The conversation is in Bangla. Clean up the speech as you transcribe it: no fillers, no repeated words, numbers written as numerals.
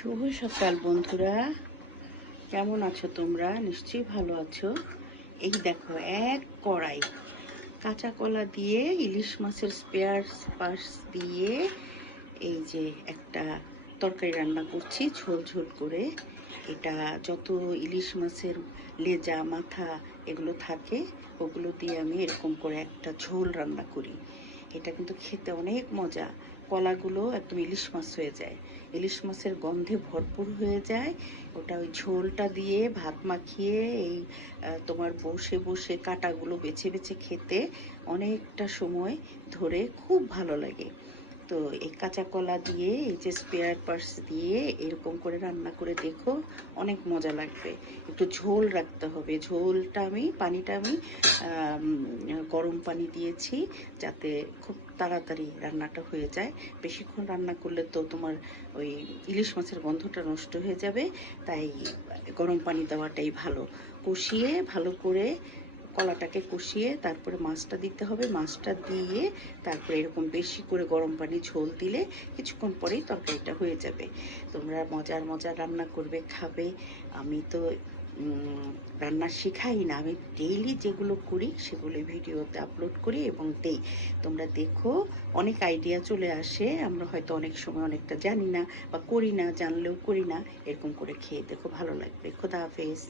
শুভ সকাল বন্ধুরা, কেমন আছো তোমরা? নিশ্চয়ই ভালো আছো। এই দেখো, এক কড়াই কাঁচা কলা দিয়ে ইলিশ মাছের স্পেয়ার পার্টস দিয়ে এই যে একটা তরকারি রান্না করছি ঝোল ঝোল করে। এটা যত ইলিশ মাছের লেজা মাথা এগুলো থাকে ওগুলো দিয়ে আমি এরকম করে একটা ঝোল রান্না করি। এটা কিন্তু খেতে অনেক মজা। কলাগুলো একদম ইলিশ মাছ হয়ে যায়, ইলিশ মাছের গন্ধে ভরপুর হয়ে যায়। ওটা ওই ঝোলটা দিয়ে ভাত মাখিয়ে এই তোমার বসে বসে কাটাগুলো বেছে বেছে খেতে অনেকটা সময় ধরে খুব ভালো লাগে। তো এই কাঁচা কলা দিয়ে এই যে স্পেয়ার পার্টস দিয়ে এরকম করে রান্না করে দেখো, অনেক মজা লাগবে। একটু ঝোল রাখতে হবে, ঝোলটা পানিটা আমি গরম পানি দিয়েছি যাতে খুব তাড়াতাড়ি রান্নাটা হয়ে যায়। বেশিক্ষণ রান্না করলে তো তোমার ওই ইলিশ মাছের গন্ধটা নষ্ট হয়ে যাবে, তাই গরম পানি দেওয়াটাই ভালো। কষিয়ে ভালো করে কলাটাকে কষিয়ে তারপরে মাছটা দিতে হবে, মাছটা দিয়ে তারপরে এরকম বেশি করে গরম পানি ঝোল দিলে কিছুক্ষণ পরেই তরকারিটা হয়ে যাবে। তোমরা মজার মজার রান্না করবে, খাবে। আমি তো রান্না শেখাই না, আমি ডেইলি যেগুলো করি সেগুলো ভিডিওতে আপলোড করি এবং দেই। তোমরা দেখো, অনেক আইডিয়া চলে আসে। আমরা হয়তো অনেক সময় অনেকটা জানি না বা করি না, জানলেও করি না। এরকম করে খেয়ে দেখো, ভালো লাগবে। খোদা হাফেজ।